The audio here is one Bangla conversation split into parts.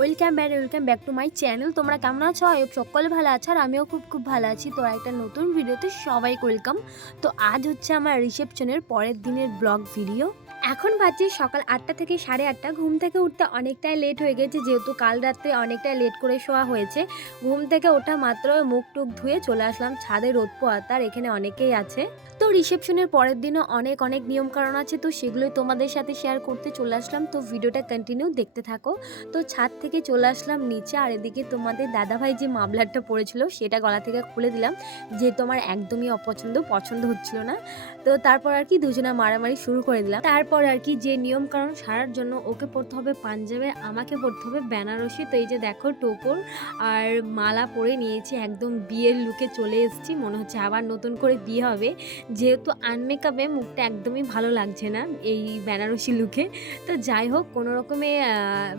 Welcome back welcome back to my channel তোমরা কেমন আছো? আয়ব সকলে ভালো আছো আর আমিও খুব খুব ভালো আছি। তো একটা নতুন ভিডিওতে সবাই ওয়েলকাম তো আজ হচ্ছে আমার রিসেপশনের পরের দিনের ব্লগ ভিডিও এখন বাজছে সকাল আটটা থেকে সাড়ে আটটা। ঘুম থেকে উঠতে অনেকটাই লেট হয়ে গেছে, যেহেতু কাল রাত্রে অনেকটাই লেট করে শোয়া হয়েছে। ঘুম থেকে ওঠা মাত্র মুখ টুক ধুয়ে চলে আসলাম ছাদে রোদ পোয়াতে আর এখানে অনেকেই আছে। তো রিসেপশনের পরের দিনও অনেক অনেক নিয়ম কারণ আছে, তো সেগুলোই তোমাদের সাথে শেয়ার করতে চলে আসলাম। তো ভিডিওটা কন্টিনিউ দেখতে থাকো। তো ছাদ থেকে চলে আসলাম নিচে, আর এদিকে তোমাদের দাদাভাই যে মামলারটা পড়েছিল, সেটা গলা থেকে খুলে দিলাম যে তোমার একদমই অপছন্দ, পছন্দ হচ্ছিল না। তো তারপর আর কি দুজনে মারামারি শুরু করে দিলাম। তারপর আর কি যে নিয়ম কারণ সারার জন্য ওকে পড়তে হবে পাঞ্জাবে, আমাকে পড়তে হবে বেনারসি। তো এই যে দেখো টোপর আর মালা পরে নিয়েছি, একদম বিয়ের লুকে চলে এসেছি। মনে হচ্ছে আবার নতুন করে বিয়ে হবে। যেহেতু আনমেকআপে মুখটা একদমই ভালো লাগছে না এই বেনারসি লুকে তো যাই হোক, কোনো রকমে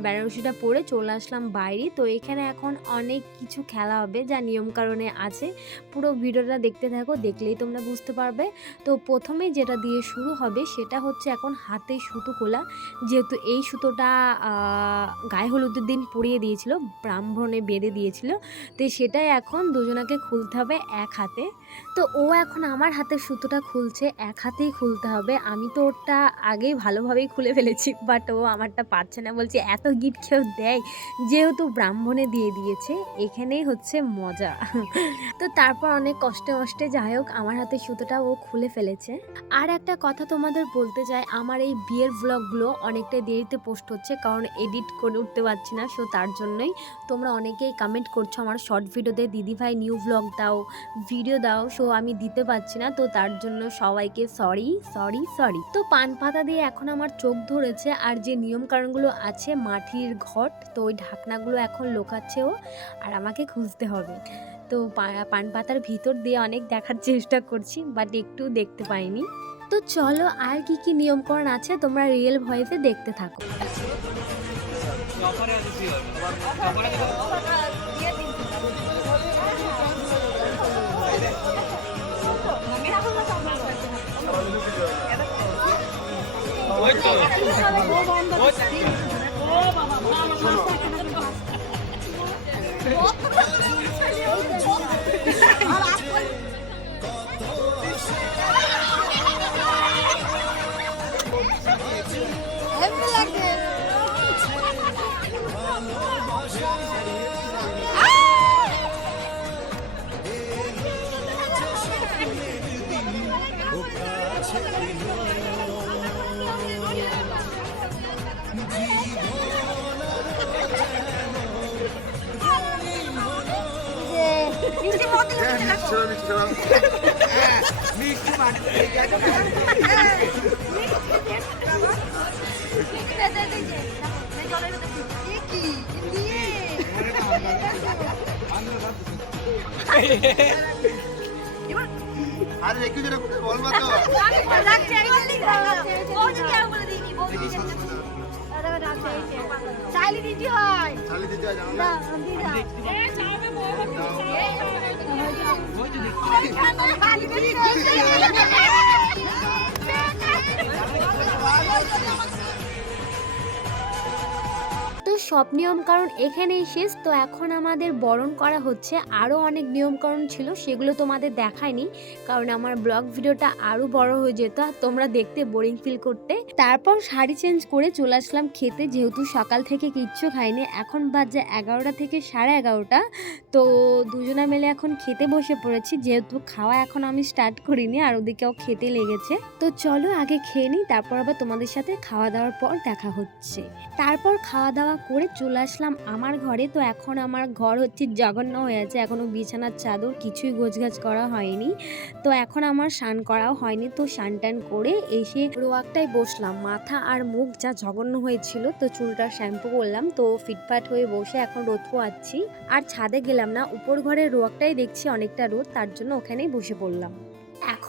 বেনারসিটা পরে চলে আসলাম বাইরে। তো এখানে এখন অনেক কিছু খেলা হবে যা নিয়ম কারণে আছে। পুরো ভিডিওটা দেখতে থাকো, দেখলেই তোমরা বুঝতে পারবে। তো প্রথমে যেটা দিয়ে শুরু হবে সেটা হচ্ছে এখন হাতে সুতো খোলা। যেহেতু এই সুতোটা গায়ে হলুদের দিন পরিয়ে দিয়েছিল, ব্রাহ্মণে বেঁধে দিয়েছিল, তো সেটাই এখন দুজনাকে খুলতে হবে এক হাতে। তো ও এখন আমার হাতের সুতোটা খুলছে, এক হাতেই খুলতে হবে। আমি তো ওরটা আগেই ভালোভাবেই খুলে ফেলেছি বাট ও আমারটা পারছে না। বলছে, এত গিট কেউ দেয়? যেহেতু ব্রাহ্মণে দিয়ে দিয়েছে, এখানেই হচ্ছে মজা। তো তারপর অনেক কষ্টে মষ্টে যাই হোক, আমার হাতে সুতোটা ও খুলে ফেলেছে। আর একটা কথা তোমাদের বলতে চাই, আমার এই বিয়ের ব্লগগুলো অনেকটাই দেরিতে পোস্ট হচ্ছে, কারণ এডিট করে উঠতে পারছি না সো তার জন্যই তোমরা অনেকেই কমেন্ট করছ আমার শর্ট ভিডিওতে দিদিভাই নিউ ব্লগ দাও ভিডিও দাও। সো আমি দিতে পারছি না, তো তার জন্য সবাইকে সরি সরি সরি তো পান পাতা দিয়ে এখন আমার চোখ ধরেছে, আর যে নিয়ম কারণগুলো আছে, মাটির ঘট, তো ওই ঢাকনাগুলো এখন লোকাচ্ছে ও, আর আমাকে খুঁজতে হবে। তো পান পাতার ভিতর দিয়ে অনেক দেখার চেষ্টা করছি বাট একটু দেখতে পাইনি। তো চলো আর কি কি নিয়মকরণ আছে, তোমরা রিয়েল ভয়েসে দেখতে থাকো। শিওর চপারে ওই তো। ওই আরে একটু যেটা বলবা তো চাইলে দিতে হয় চালি দিতে হয় জানো না তো সব নিয়ম কারণ এখানেই শেষ। তো এখন আমাদের বরণ করা হচ্ছে। আরও অনেক নিয়মকরণ ছিল, সেগুলো তোমাদের দেখায়নি কারণ আমার ব্লগ ভিডিওটা আরও বড় হয়ে যেত, আর তোমরা দেখতে বোরিং ফিল করতে। তারপর শাড়ি চেঞ্জ করে চলে আসলাম খেতে, যেহেতু সকাল থেকে কিচ্ছু খাইনি। এখন বাজে এগারোটা থেকে সাড়ে এগারোটা। তো দুজনা মিলে এখন খেতে বসে পড়েছি, যেহেতু খাওয়া এখন আমি স্টার্ট করিনি, আর ওদিকেও খেতে লেগেছে। তো চলো আগে খেয়ে নিই, তারপর আবার তোমাদের সাথে খাওয়া দাওয়ার পর দেখা হচ্ছে। তারপর খাওয়া দাওয়া করে চলে আসলাম আমার ঘরে। তো এখন আমার ঘর হচ্ছে জঘন্য হয়ে আছে। এখনও বিছানার চাদর কিছুই গোছগাছ করা হয়নি। তো এখন আমার স্নান করাও হয়নি। তো স্নান টান করে এসে রোয়াকটায় বসলাম। মাথা আর মুখ যা জঘন্য হয়েছিল, তো চুলটা শ্যাম্পু করলাম। তো ফিটফাট হয়ে বসে এখন রোদ পোয়াচ্ছি। আর ছাদে গেলাম না, উপর ঘরের রোয়াকটাই দেখছি অনেকটা রোদ, তার জন্য ওখানেই বসে পড়লাম।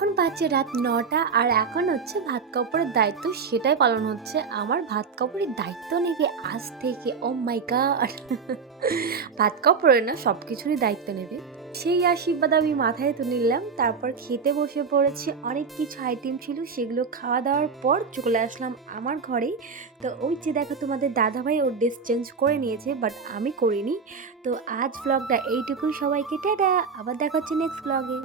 এখন বাজছে রাত নটা আর এখন হচ্ছে ভাত কাপড়ের দায়িত্ব, সেটাই পালন হচ্ছে। আমার ভাত কাপড়ের দায়িত্ব নেবে আজ থেকে ও মাই গড ভাত কাপড়ের না সব কিছুরই দায়িত্ব নেবে। সেই আশীর্বাদ আমি মাথায় তুলে নিলাম, তারপর খেতে বসে পড়েছে, অনেক কিছু আইটেম ছিল, সেগুলো খাওয়া দাওয়ার পর চলে আসলাম আমার ঘরেই। তো ওই যে দেখো তোমাদের দাদাভাই ওর ড্রেস চেঞ্জ করে নিয়েছে বাট আমি করিনি। তো আজ ব্লগটা এইটুকুই, সবাইকে টাটা, আবার দেখা হচ্ছে নেক্সট ব্লগে